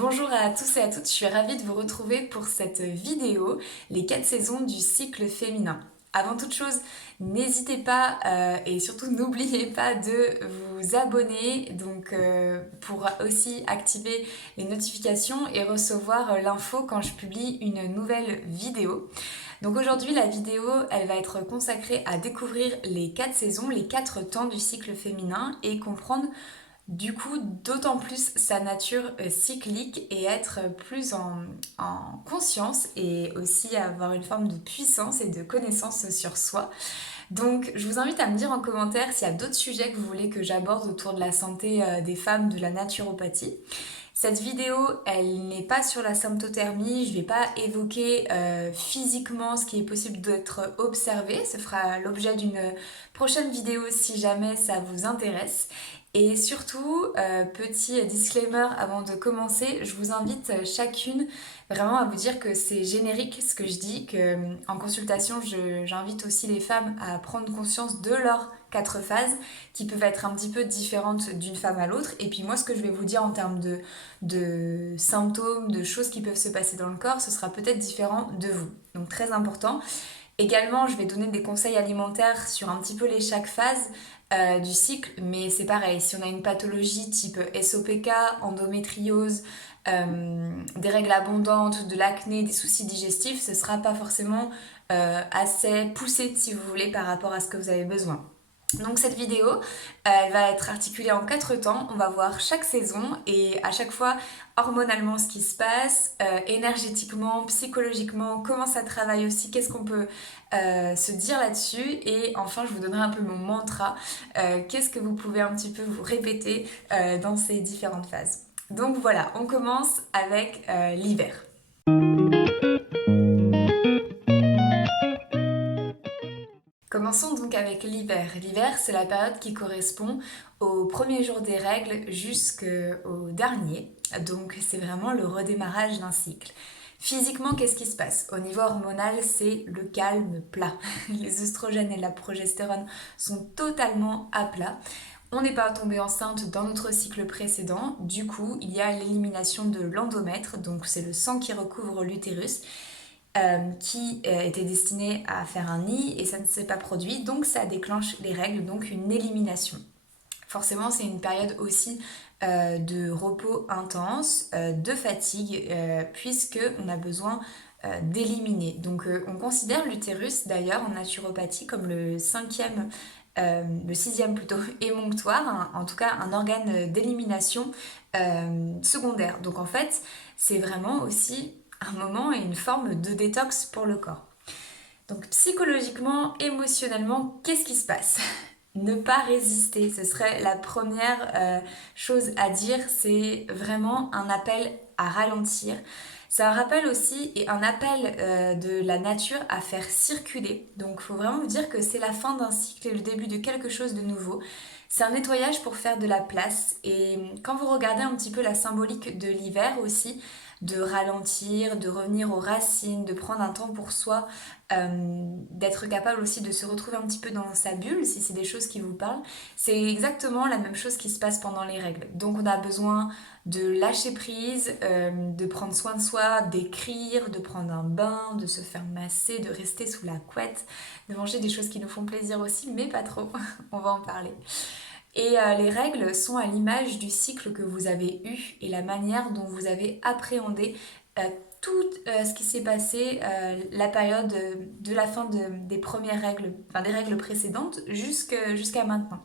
Bonjour à tous et à toutes, je suis ravie de vous retrouver pour cette vidéo, les 4 saisons du cycle féminin. Avant toute chose, n'hésitez pas et surtout n'oubliez pas de vous abonner pour aussi activer les notifications et recevoir l'info quand je publie une nouvelle vidéo. Donc aujourd'hui la vidéo elle va être consacrée à découvrir les 4 saisons, les 4 temps du cycle féminin et comprendre du coup, d'autant plus sa nature cyclique et être plus en conscience et aussi avoir une forme de puissance et de connaissance sur soi. Donc, je vous invite à me dire en commentaire s'il y a d'autres sujets que vous voulez que j'aborde autour de la santé des femmes, de la naturopathie. Cette vidéo, elle n'est pas sur la symptothermie, je ne vais pas évoquer physiquement ce qui est possible d'être observé, ce fera l'objet d'une prochaine vidéo si jamais ça vous intéresse. Et surtout, petit disclaimer avant de commencer, je vous invite chacune vraiment à vous dire que c'est générique ce que je dis, que en consultation, j'invite aussi les femmes à prendre conscience de leurs 4 phases qui peuvent être un petit peu différentes d'une femme à l'autre. Et puis moi, ce que je vais vous dire en termes de symptômes, de choses qui peuvent se passer dans le corps, ce sera peut-être différent de vous. Donc très important. Également, je vais donner des conseils alimentaires sur un petit peu les chaque phase du cycle, mais c'est pareil, si on a une pathologie type SOPK, endométriose, des règles abondantes, de l'acné, des soucis digestifs, ce sera pas forcément assez poussé si vous voulez par rapport à ce que vous avez besoin. Donc cette vidéo, elle va être articulée en 4 temps. On va voir chaque saison et à chaque fois hormonalement ce qui se passe, énergétiquement, psychologiquement, comment ça travaille aussi, qu'est-ce qu'on peut se dire là-dessus. Et enfin, je vous donnerai un peu mon mantra, qu'est-ce que vous pouvez un petit peu vous répéter dans ces différentes phases. Donc voilà, on commence avec l'hiver. Commençons donc avec l'hiver. L'hiver, c'est la période qui correspond au premier jour des règles jusqu'au dernier. Donc c'est vraiment le redémarrage d'un cycle. Physiquement, qu'est-ce qui se passe? Au niveau hormonal, c'est le calme plat. Les oestrogènes et la progestérone sont totalement à plat. On n'est pas tombé enceinte dans notre cycle précédent. Du coup, il y a l'élimination de l'endomètre, donc c'est le sang qui recouvre l'utérus qui était destiné à faire un nid et ça ne s'est pas produit, donc ça déclenche les règles, donc une élimination. Forcément, c'est une période aussi de repos intense, de fatigue, puisque on a besoin d'éliminer. Donc, on considère l'utérus d'ailleurs en naturopathie comme le sixième plutôt émonctoire, hein, en tout cas un organe d'élimination secondaire. Donc en fait, c'est vraiment aussi un moment et une forme de détox pour le corps. Donc psychologiquement, émotionnellement, qu'est-ce qui se passe? Ne pas résister, ce serait la première chose à dire, c'est vraiment un appel à ralentir. C'est un rappel aussi et un appel de la nature à faire circuler. Donc il faut vraiment vous dire que c'est la fin d'un cycle et le début de quelque chose de nouveau. C'est un nettoyage pour faire de la place et quand vous regardez un petit peu la symbolique de l'hiver aussi, de ralentir, de revenir aux racines, de prendre un temps pour soi, d'être capable aussi de se retrouver un petit peu dans sa bulle si c'est des choses qui vous parlent. C'est exactement la même chose qui se passe pendant les règles. Donc on a besoin de lâcher prise, de prendre soin de soi, d'écrire, de prendre un bain, de se faire masser, de rester sous la couette, de manger des choses qui nous font plaisir aussi, mais pas trop, on va en parler. Et les règles sont à l'image du cycle que vous avez eu et la manière dont vous avez appréhendé tout ce qui s'est passé, la période de la fin des premières règles, enfin des règles précédentes jusqu'à maintenant.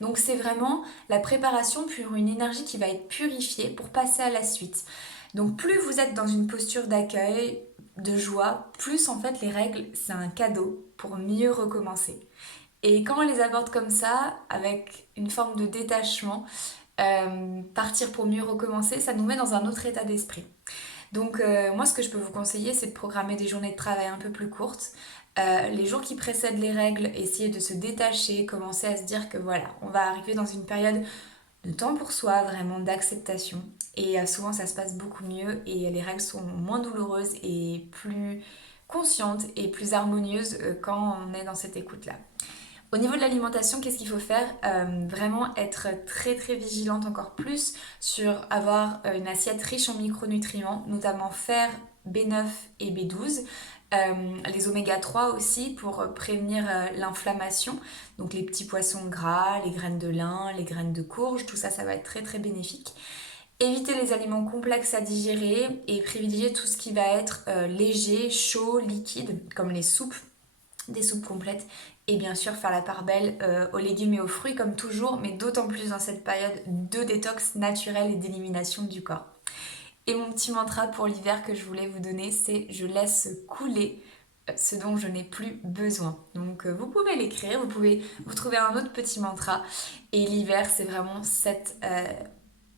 Donc c'est vraiment la préparation pour une énergie qui va être purifiée pour passer à la suite. Donc plus vous êtes dans une posture d'accueil, de joie, plus en fait les règles c'est un cadeau pour mieux recommencer. Et quand on les aborde comme ça, avec une forme de détachement, partir pour mieux recommencer, ça nous met dans un autre état d'esprit. Donc moi ce que je peux vous conseiller c'est de programmer des journées de travail un peu plus courtes. Les jours qui précèdent les règles, essayer de se détacher, commencer à se dire que voilà, on va arriver dans une période de temps pour soi, vraiment d'acceptation. Et souvent ça se passe beaucoup mieux et les règles sont moins douloureuses et plus conscientes et plus harmonieuses quand on est dans cette écoute-là. Au niveau de l'alimentation, qu'est-ce qu'il faut faire? Vraiment être très très vigilante encore plus sur avoir une assiette riche en micronutriments, notamment fer, B9 et B12. Les oméga 3 aussi pour prévenir l'inflammation. Donc les petits poissons gras, les graines de lin, les graines de courge, tout ça, ça va être très très bénéfique. Éviter les aliments complexes à digérer et privilégier tout ce qui va être léger, chaud, liquide, comme les soupes, des soupes complètes. Et bien sûr faire la part belle aux légumes et aux fruits comme toujours, mais d'autant plus dans cette période de détox naturel et d'élimination du corps. Et mon petit mantra pour l'hiver que je voulais vous donner, c'est je laisse couler ce dont je n'ai plus besoin. Donc vous pouvez l'écrire, vous pouvez vous trouver un autre petit mantra. Et l'hiver, c'est vraiment cette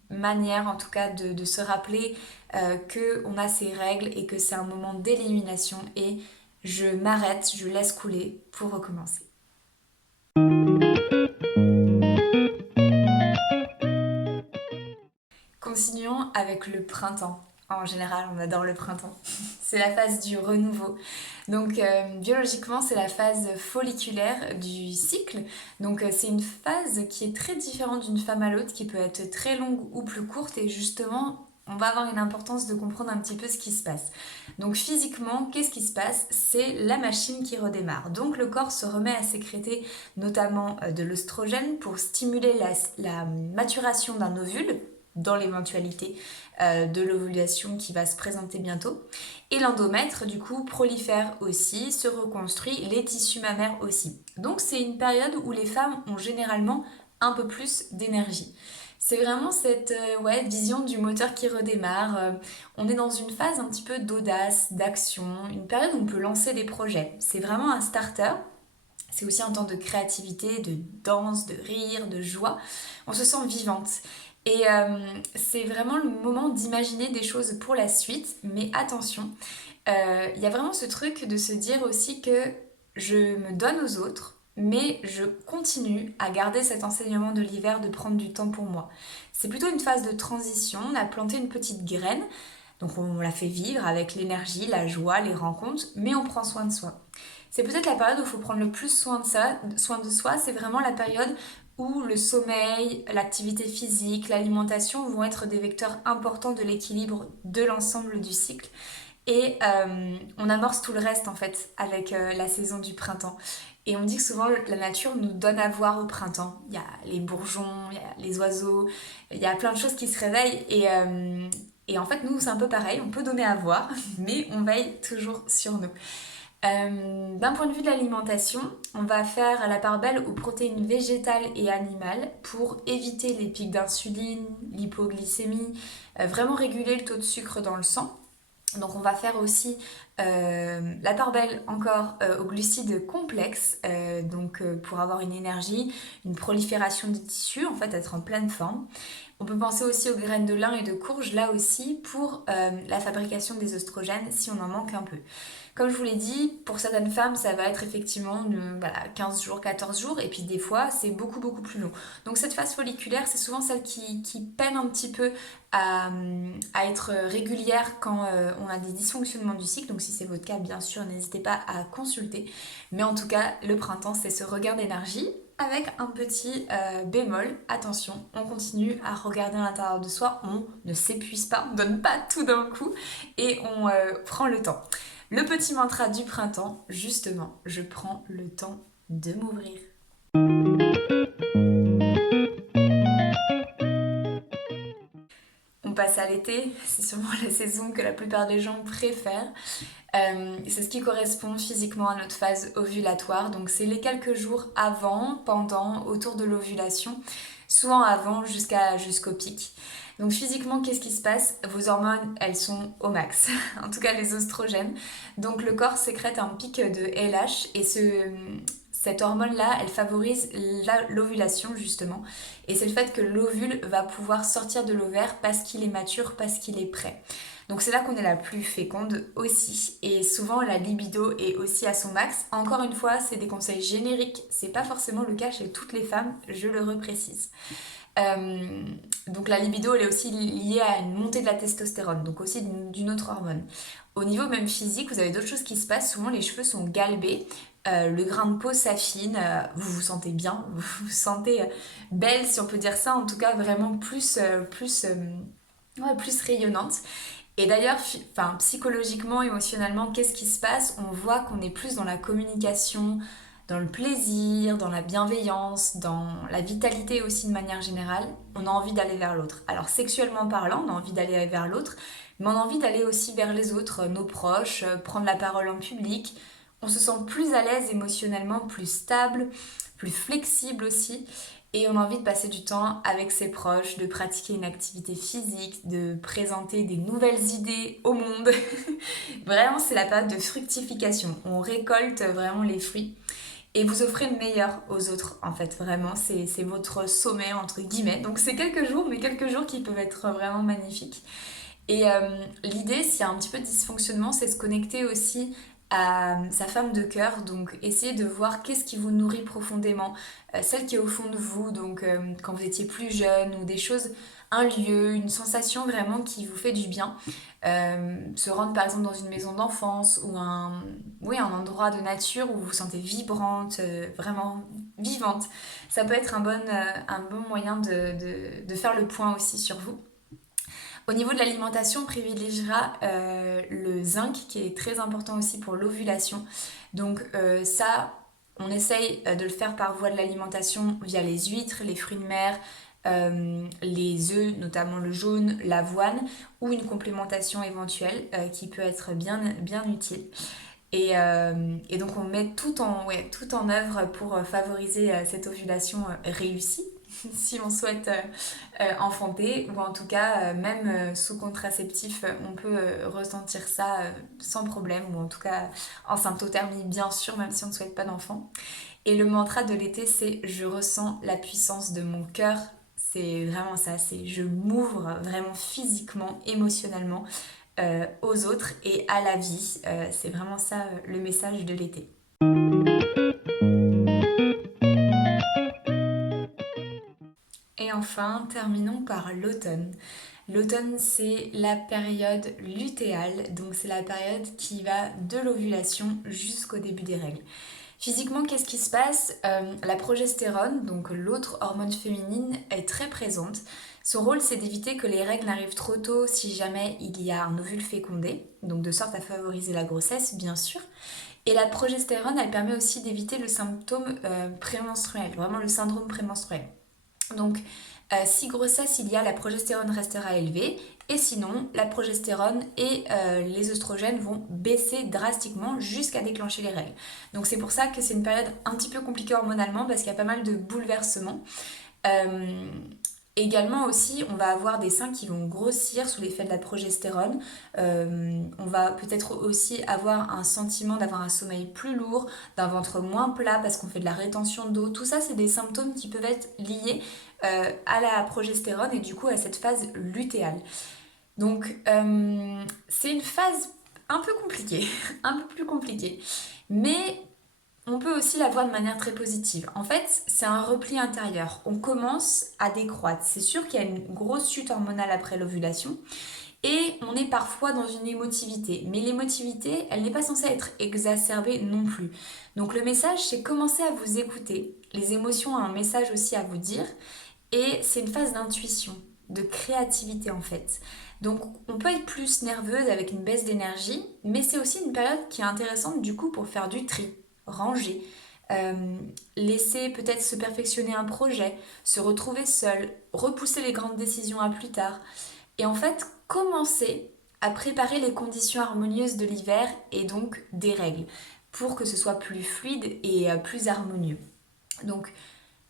manière en tout cas de se rappeler qu'on a ces règles et que c'est un moment d'élimination et je m'arrête, je laisse couler pour recommencer. Continuons avec le printemps. En général, on adore le printemps. C'est la phase du renouveau. Donc, biologiquement, c'est la phase folliculaire du cycle. Donc, c'est une phase qui est très différente d'une femme à l'autre, qui peut être très longue ou plus courte. Et justement, on va avoir une importance de comprendre un petit peu ce qui se passe. Donc, physiquement, qu'est-ce qui se passe? C'est la machine qui redémarre. Donc, le corps se remet à sécréter notamment de l'œstrogène pour stimuler la maturation d'un ovule dans l'éventualité de l'ovulation qui va se présenter bientôt. Et l'endomètre, du coup, prolifère aussi, se reconstruit, les tissus mammaires aussi. Donc c'est une période où les femmes ont généralement un peu plus d'énergie. C'est vraiment cette vision du moteur qui redémarre. On est dans une phase un petit peu d'audace, d'action, une période où on peut lancer des projets. C'est vraiment un starter. C'est aussi un temps de créativité, de danse, de rire, de joie. On se sent vivante. Et c'est vraiment le moment d'imaginer des choses pour la suite, mais attention, il y a vraiment ce truc de se dire aussi que je me donne aux autres, mais je continue à garder cet enseignement de l'hiver de prendre du temps pour moi. C'est plutôt une phase de transition, on a planté une petite graine, donc on la fait vivre avec l'énergie, la joie, les rencontres, mais on prend soin de soi. C'est peut-être la période où il faut prendre le plus soin de soi, c'est vraiment la période où le sommeil, l'activité physique, l'alimentation vont être des vecteurs importants de l'équilibre de l'ensemble du cycle. Et on amorce tout le reste en fait avec la saison du printemps. Et on dit que souvent la nature nous donne à voir au printemps. Il y a les bourgeons, il y a les oiseaux, il y a plein de choses qui se réveillent. Et en fait nous c'est un peu pareil, on peut donner à voir, mais on veille toujours sur nous. D'un point de vue de l'alimentation, on va faire la part belle aux protéines végétales et animales pour éviter les pics d'insuline, l'hypoglycémie, vraiment réguler le taux de sucre dans le sang. Donc on va faire aussi la part belle encore aux glucides complexes, pour avoir une énergie, une prolifération des tissus, en fait être en pleine forme. On peut penser aussi aux graines de lin et de courge, là aussi, pour la fabrication des œstrogènes si on en manque un peu. Comme je vous l'ai dit, pour certaines femmes, ça va être effectivement 15 jours, 14 jours, et puis des fois, c'est beaucoup, beaucoup plus long. Donc cette phase folliculaire, c'est souvent celle qui peine un petit peu à être régulière quand on a des dysfonctionnements du cycle. Donc si c'est votre cas, bien sûr, n'hésitez pas à consulter. Mais en tout cas, le printemps, c'est ce regain d'énergie avec un petit bémol. Attention, on continue à regarder à l'intérieur de soi, on ne s'épuise pas, on ne donne pas tout d'un coup et on prend le temps. Le petit mantra du printemps, justement, je prends le temps de m'ouvrir. On passe à l'été, c'est sûrement la saison que la plupart des gens préfèrent. C'est ce qui correspond physiquement à notre phase ovulatoire, donc c'est les quelques jours avant, pendant, autour de l'ovulation, souvent avant jusqu'au pic. Donc physiquement, qu'est-ce qui se passe? Vos hormones, elles sont au max, en tout cas les oestrogènes. Donc le corps sécrète un pic de LH et cette hormone-là, elle favorise l'ovulation justement. Et c'est le fait que l'ovule va pouvoir sortir de l'ovaire parce qu'il est mature, parce qu'il est prêt. Donc c'est là qu'on est la plus féconde aussi. Et souvent la libido est aussi à son max. Encore une fois, c'est des conseils génériques. C'est pas forcément le cas chez toutes les femmes, je le reprécise. Donc la libido, elle est aussi liée à une montée de la testostérone, donc aussi d'une autre hormone. Au niveau même physique, vous avez d'autres choses qui se passent. Souvent les cheveux sont galbés le grain de peau s'affine, vous vous sentez bien, vous vous sentez belle si on peut dire ça, en tout cas vraiment ouais, plus rayonnante. Et d'ailleurs, enfin, psychologiquement, émotionnellement, qu'est-ce qui se passe? On voit qu'on est plus dans la communication, dans le plaisir, dans la bienveillance, dans la vitalité aussi de manière générale. On a envie d'aller vers l'autre. Alors sexuellement parlant, on a envie d'aller vers l'autre, mais on a envie d'aller aussi vers les autres, nos proches, prendre la parole en public. On se sent plus à l'aise émotionnellement, plus stable, plus flexible aussi. Et on a envie de passer du temps avec ses proches, de pratiquer une activité physique, de présenter des nouvelles idées au monde. Vraiment, c'est la période de fructification. On récolte vraiment les fruits et vous offrez le meilleur aux autres, en fait. Vraiment, c'est votre sommet, entre guillemets. Donc, c'est quelques jours, mais quelques jours qui peuvent être vraiment magnifiques. Et l'idée, s'il y a un petit peu de dysfonctionnement, c'est se connecter aussi à sa femme de cœur, donc essayer de voir qu'est-ce qui vous nourrit profondément, celle qui est au fond de vous, donc quand vous étiez plus jeune, ou des choses, un lieu, une sensation vraiment qui vous fait du bien. Se rendre par exemple dans une maison d'enfance ou oui, un endroit de nature où vous vous sentez vibrante, vraiment vivante. Ça peut être un bon moyen de faire le point aussi sur vous. Au niveau de l'alimentation, on privilégiera le zinc qui est très important aussi pour l'ovulation. Donc ça, on essaye de le faire par voie de l'alimentation via les huîtres, les fruits de mer, les œufs, notamment le jaune, l'avoine, ou une complémentation éventuelle qui peut être bien utile. Et donc on met tout en œuvre pour favoriser cette ovulation réussie si on souhaite enfanter, ou en tout cas même sous contraceptif on peut ressentir ça sans problème, ou en tout cas en symptothermie bien sûr, même si on ne souhaite pas d'enfant. Et le mantra de l'été, c'est je ressens la puissance de mon cœur. C'est vraiment ça, c'est je m'ouvre vraiment physiquement, émotionnellement aux autres et à la vie. C'est vraiment ça le message de l'été. Et enfin, terminons par l'automne. L'automne, c'est la période lutéale, donc c'est la période qui va de l'ovulation jusqu'au début des règles. Physiquement, qu'est-ce qui se passe? La progestérone, donc l'autre hormone féminine, est très présente. Son rôle, c'est d'éviter que les règles n'arrivent trop tôt si jamais il y a un ovule fécondé, donc de sorte à favoriser la grossesse, bien sûr. Et la progestérone, elle permet aussi d'éviter le symptôme prémenstruel, vraiment le syndrome prémenstruel. Donc, si grossesse il y a, la progestérone restera élevée, et sinon, la progestérone et les œstrogènes vont baisser drastiquement jusqu'à déclencher les règles. Donc c'est pour ça que c'est une période un petit peu compliquée hormonalement, parce qu'il y a pas mal de bouleversements. Euh, Également aussi, on va avoir des seins qui vont grossir sous l'effet de la progestérone. On va peut-être aussi avoir un sentiment d'avoir un sommeil plus lourd, d'un ventre moins plat parce qu'on fait de la rétention d'eau. Tout ça, c'est des symptômes qui peuvent être liés à la progestérone et du coup à cette phase lutéale. Donc c'est une phase un peu compliquée, un peu plus compliquée. Mais on peut aussi la voir de manière très positive. En fait, c'est un repli intérieur. On commence à décroître. C'est sûr qu'il y a une grosse chute hormonale après l'ovulation et on est parfois dans une émotivité. Mais l'émotivité, elle n'est pas censée être exacerbée non plus. Donc le message, c'est commencer à vous écouter. Les émotions ont un message aussi à vous dire et c'est une phase d'intuition, de créativité en fait. Donc on peut être plus nerveuse avec une baisse d'énergie, mais c'est aussi une période qui est intéressante du coup pour faire du tri, ranger, laisser peut-être se perfectionner un projet, se retrouver seul, repousser les grandes décisions à plus tard. Et en fait, commencer à préparer les conditions harmonieuses de l'hiver et donc des règles, pour que ce soit plus fluide et plus harmonieux. Donc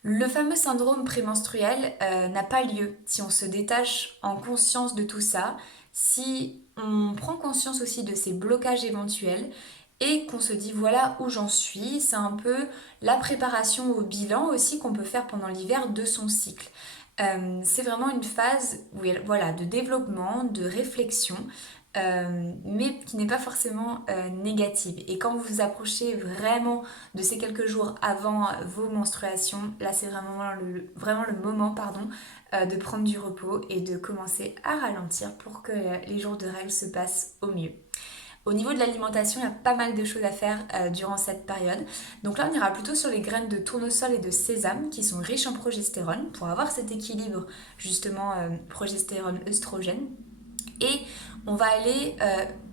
le fameux syndrome prémenstruel n'a pas lieu si on se détache en conscience de tout ça, si on prend conscience aussi de ces blocages éventuels et qu'on se dit voilà où j'en suis. C'est un peu la préparation au bilan aussi qu'on peut faire pendant l'hiver de son cycle. C'est vraiment une phase voilà, de développement, de réflexion, mais qui n'est pas forcément négative. Et quand vous vous approchez vraiment de ces quelques jours avant vos menstruations, là c'est vraiment le moment de prendre du repos et de commencer à ralentir pour que les jours de règles se passent au mieux. Au niveau de l'alimentation, il y a pas mal de choses à faire durant cette période. Donc là, on ira plutôt sur les graines de tournesol et de sésame qui sont riches en progestérone pour avoir cet équilibre justement progestérone-œstrogène. Et on va aller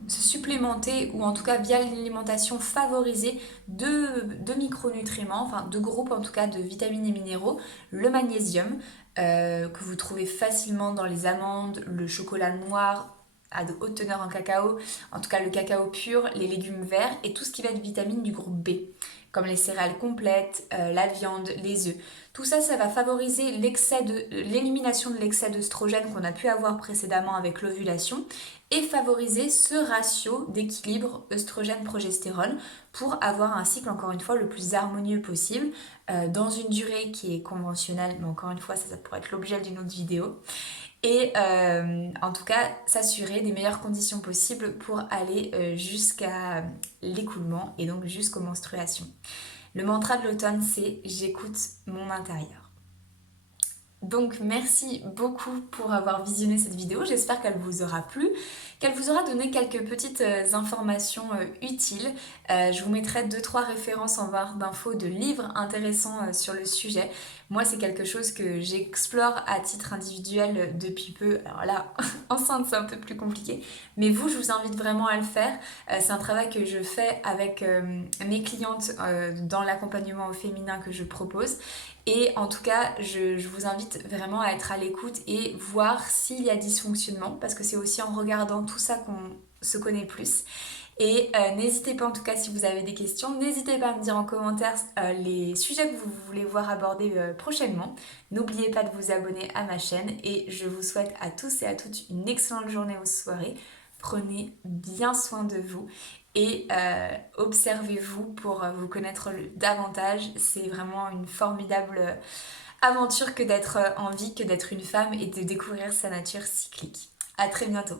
se supplémenter, ou en tout cas via l'alimentation favoriser deux micronutriments, enfin deux groupes en tout cas de vitamines et minéraux, le magnésium que vous trouvez facilement dans les amandes, le chocolat noir à de haute teneur en cacao, en tout cas le cacao pur, les légumes verts et tout ce qui va être vitamine du groupe B, comme les céréales complètes, la viande, les œufs. Tout ça, ça va favoriser l'élimination de l'excès d'œstrogène qu'on a pu avoir précédemment avec l'ovulation et favoriser ce ratio d'équilibre œstrogène-progestérone pour avoir un cycle, encore une fois, le plus harmonieux possible, dans une durée qui est conventionnelle, mais encore une fois, ça pourrait être l'objet d'une autre vidéo. Et en tout cas, s'assurer des meilleures conditions possibles pour aller jusqu'à l'écoulement et donc jusqu'aux menstruations. Le mantra de l'automne, c'est j'écoute mon intérieur. Donc merci beaucoup pour avoir visionné cette vidéo, j'espère qu'elle vous aura plu, qu'elle vous aura donné quelques petites informations utiles. Je vous mettrai 2-3 références en barre d'infos de livres intéressants sur le sujet. Moi c'est quelque chose que j'explore à titre individuel depuis peu, alors là enceinte c'est un peu plus compliqué, mais vous je vous invite vraiment à le faire. C'est un travail que je fais avec mes clientes dans l'accompagnement au féminin que je propose. Et en tout cas, je vous invite vraiment à être à l'écoute et voir s'il y a dysfonctionnement, parce que c'est aussi en regardant tout ça qu'on se connaît plus. Et n'hésitez pas, en tout cas, si vous avez des questions, n'hésitez pas à me dire en commentaire les sujets que vous voulez voir abordés prochainement. N'oubliez pas de vous abonner à ma chaîne et je vous souhaite à tous et à toutes une excellente journée ou soirée. Prenez bien soin de vous et observez-vous pour vous connaître davantage. C'est vraiment une formidable aventure que d'être en vie, que d'être une femme et de découvrir sa nature cyclique. À très bientôt.